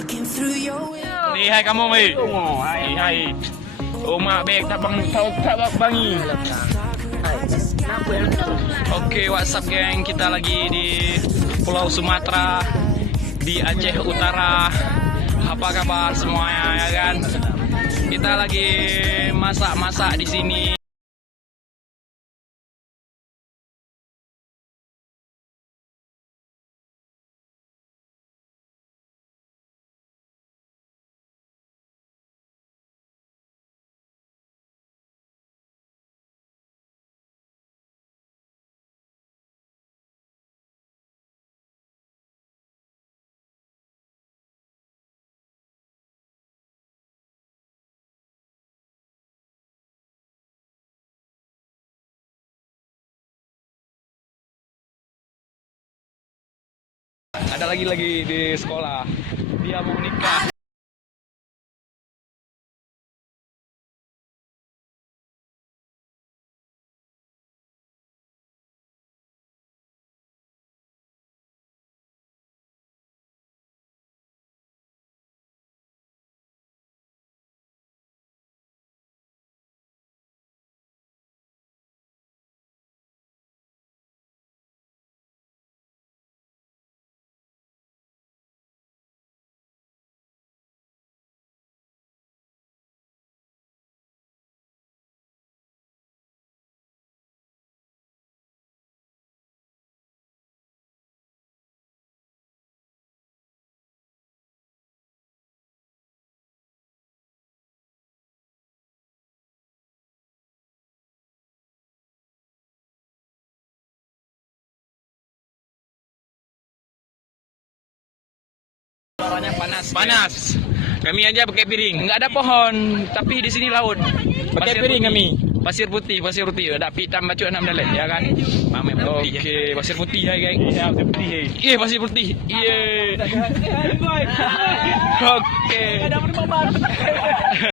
Ni hai kamu mai. Ni hai. Mak beg tak bangi. Oke, WhatsApp geng, kita lagi di Pulau Sumatera, di Aceh Utara. Apa kabar semuanya ya kan? Kita lagi masak-masak di sini. Ada lagi di sekolah. Dia mau nikah. Suaranya panas. Kami aja pakai piring. Enggak ada pohon, tapi di sini laut. Pakai piring kami. Pasir putih. Ada pitam bacu enam dalam, ya kan? Oke, pasir putih ya, geng. Iya, pasir putih. Iya, pasir putih. Iya. Oke.